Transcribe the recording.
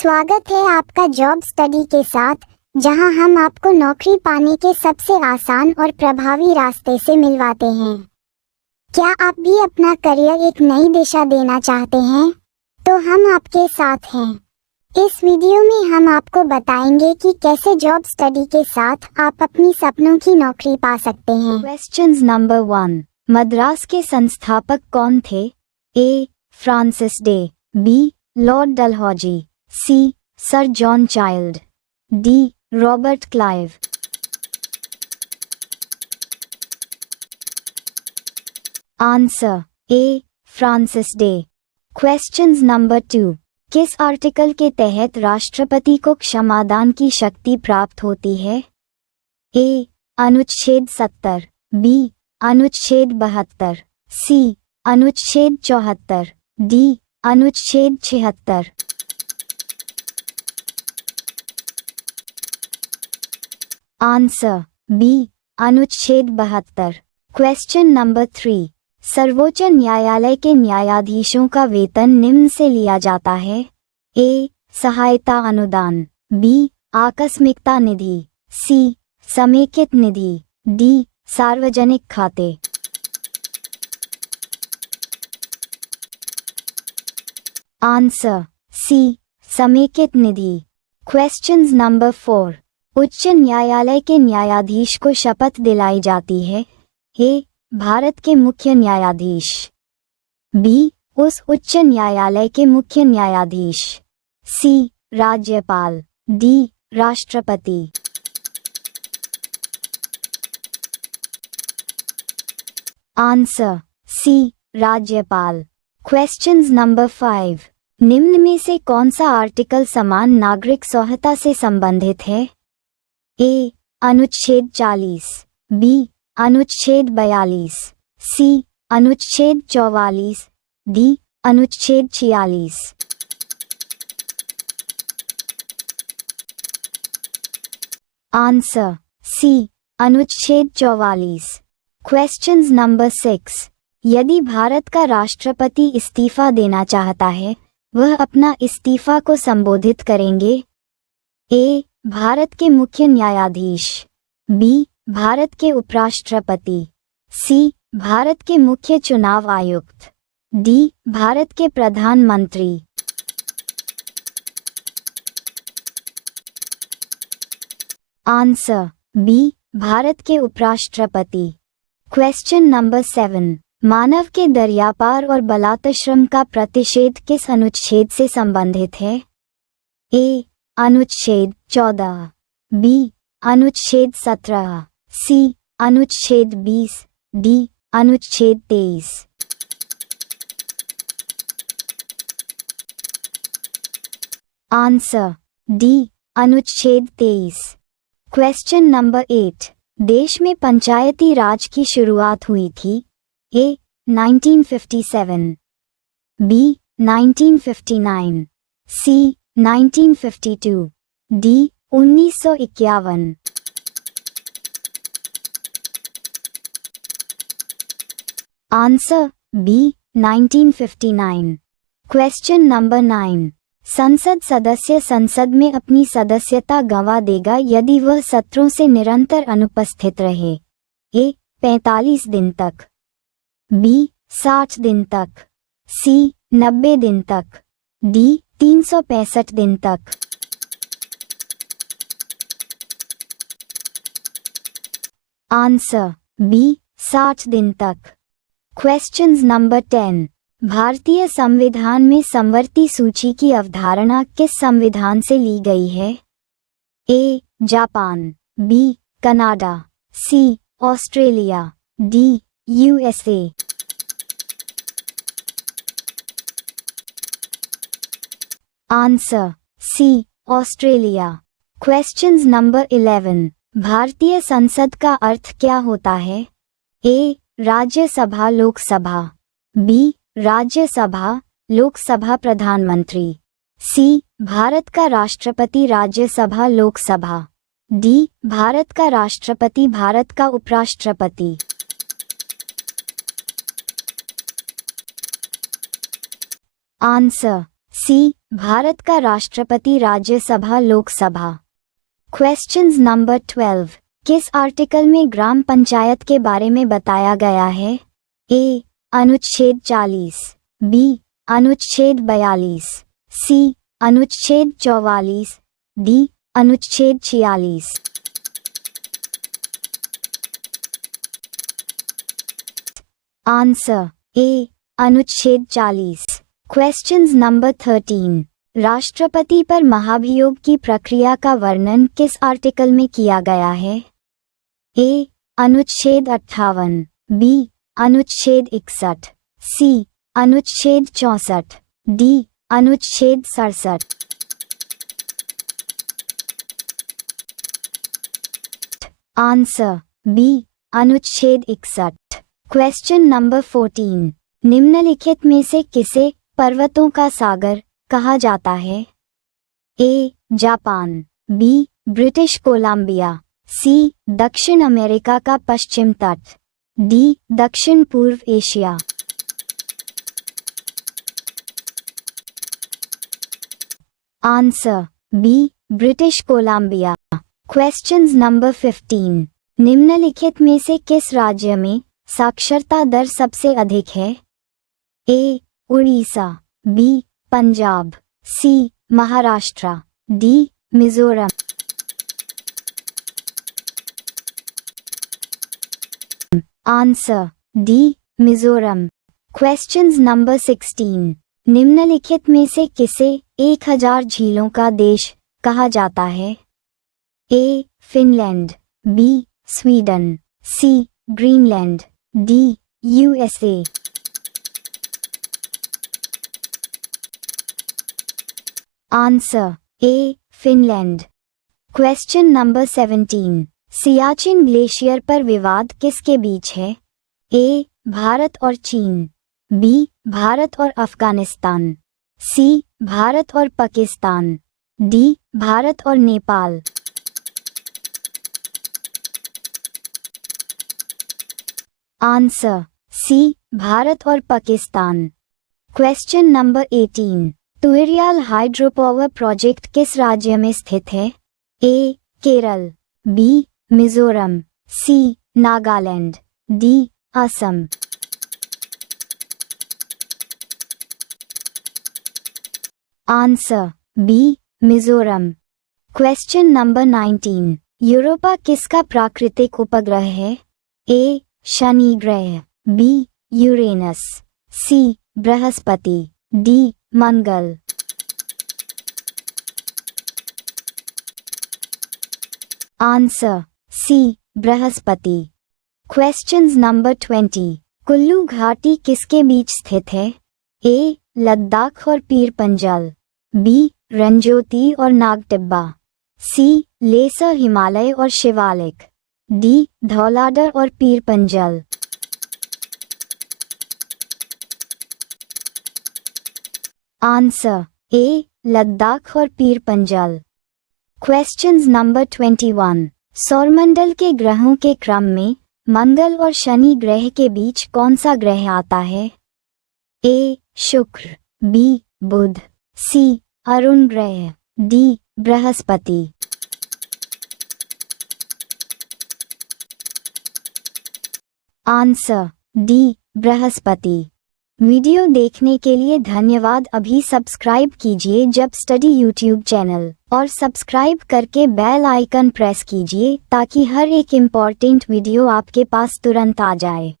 स्वागत है आपका जॉब स्टडी के साथ, जहां हम आपको नौकरी पाने के सबसे आसान और प्रभावी रास्ते से मिलवाते हैं। क्या आप भी अपना करियर एक नई दिशा देना चाहते हैं? तो हम आपके साथ हैं। इस वीडियो में हम आपको बताएंगे कि कैसे जॉब स्टडी के साथ आप अपनी सपनों की नौकरी पा सकते हैं। Questions number 1। मद्रास के संस्थापक कौन थे? A. Francis Day, B. Lord Dalhousie, C. Sir John Child, D. Robert Clive. Answer A. Francis Day. Questions number 2। किस आर्टिकल के तहत राष्ट्रपति को क्षमादान की शक्ति प्राप्त होती है? ए. अनुच्छेद 70, बी. अनुच्छेद 72, सी. अनुच्छेद 74, डी. अनुच्छेद 76। Answer B. अनुच्छेद 72। Question number 3। सर्वोच्च न्यायालय के न्यायाधीशों का वेतन निम्न से लिया जाता है? ए. सहायता अनुदान, बी. आकस्मिकता निधि, सी. समेकित निधि, डी. सार्वजनिक खाते। Answer C. समेकित निधि। Questions number 4। उच्च न्यायालय के न्यायाधीश को शपथ दिलाई जाती है? ए. भारत के मुख्य न्यायाधीश, बी. उस उच्च न्यायालय के मुख्य न्यायाधीश, सी. राज्यपाल, डी. राष्ट्रपति। Answer C. राज्यपाल। Questions number 5। निम्न में से कौन सा आर्टिकल समान नागरिक संहिता से संबंधित है? ए. अनुच्छेद 40, बी. अनुच्छेद 42, सी. अनुच्छेद 44, डी. अनुच्छेद 46। Answer C. अनुच्छेद 44। Questions number 6। यदि भारत का राष्ट्रपति इस्तीफा देना चाहता है, वह अपना इस्तीफा को संबोधित करेंगे? ए. भारत के मुख्य न्यायाधीश, बी. भारत के उपराष्ट्रपति, सी. भारत के मुख्य चुनाव आयुक्त, डी. भारत के प्रधानमंत्री। Answer B. भारत के उपराष्ट्रपति। Question number 7। मानव के दरियापार और बलात्श्रम का प्रतिषेध किस अनुच्छेद से संबंधित है? ए. अनुच्छेद 14, बी. अनुच्छेद 17, सी. अनुच्छेद 20, डी. अनुच्छेद 23। Answer D. अनुच्छेद 23। Question number 8। देश में पंचायती राज की शुरुआत हुई थी? A. 1957, B. 1959, C. 1952, D. 1951। Answer B. 1959। Question number 9। संसद सदस्य संसद में अपनी सदस्यता गंवा देगा यदि वह सत्रों से निरंतर अनुपस्थित रहे? ए. 45 दिन तक, बी. 60 दिन तक, सी. 90 दिन तक, डी. 365 दिन तक। Answer B. 60 दिन तक। Questions number 10। भारतीय संविधान में समवर्ती सूची की अवधारणा किस संविधान से ली गई है? A. Japan, B. Canada, C. Australia, D. USA. Answer C. Australia. Questions number 11। भारतीय संसद का अर्थ क्या होता है? ए. राज्यसभा लोकसभा, बी. राज्यसभा लोकसभा प्रधानमंत्री, सी. भारत का राष्ट्रपति राज्यसभा लोकसभा, डी. भारत का राष्ट्रपति भारत का उपराष्ट्रपति। आंसर सी भारत का राष्ट्रपति राज्यसभा लोकसभा। Questions number 12। किस आर्टिकल में ग्राम पंचायत के बारे में बताया गया है? ए अनुच्छेद 40, बी अनुच्छेद 42, सी अनुच्छेद 44, डी अनुच्छेद 46। आंसर ए अनुच्छेद 40। Questions number 13। राष्ट्रपति पर महाभियोग की प्रक्रिया का वर्णन किस आर्टिकल में किया गया है? ए अनुच्छेद 58, बी अनुच्छेद 61, सी अनुच्छेद 64, डी अनुच्छेद 67। आंसर बी अनुच्छेद 61। Question number 14। निम्नलिखित में से किसे पर्वतों का सागर कहा जाता है? A Japan, B British Columbia, C दक्षिण अमेरिका का पश्चिम तट, डी दक्षिण पूर्व Asia. Answer B British Columbia. Questions number 15। निम्नलिखित में से किस राज्य में साक्षरता दर सबसे अधिक है? A Orissa, B Punjab, C Maharashtra, D Mizoram. Answer D Mizoram. Questions number 16। निम्नलिखित में से किसे 1000 झीलों का देश कहा जाता है? A Finland, B Sweden, C Greenland, D USA. Answer A Finland. Question number 17। Siachen glacier पर विवाद किसके बीच है? ए भारत और चीन, बी भारत और अफगानिस्तान, सी भारत और पाकिस्तान, डी भारत और नेपाल। आंसर सी भारत और Pakistan. Question number 18। Tuirial hydro power project किस राज्य में स्थित है? A Kerala, B Mizoram, C Nagaland, D Assam. Answer B Mizoram. Question number 19। Europa किसका प्राकृतिक उपग्रह है? ए शनि ग्रह, बी यूरेनस, सी बृहस्पति, डी मंगल। आंसर सी बृहस्पति। Questions number 20। कुल्लू घाटी किसके बीच स्थित है? ए लद्दाख और पीर पंजाल, बी रंजोती और नागटिब्बा, सी लेसर हिमालय और शिवालिक, डी धौलाधर और पीर पंजाल। आंसर ए लद्दाख और पीर पंजाल। Questions number 21। सौरमंडल के ग्रहों के क्रम में मंगल और शनि ग्रह के बीच कौन सा ग्रह आता है? ए शुक्र, बी बुध, सी अरुण ग्रह, D Brihaspati. Answer D Brihaspati. Video देखने के लिए धन्यवाद। अभी सब्सक्राइब कीजिए जब स्टडी यूट्यूब चैनल और सब्सक्राइब करके बेल आइकन प्रेस कीजिए ताकि हर एक इम्पॉर्टेंट वीडियो आपके पास तुरंत आ जाए।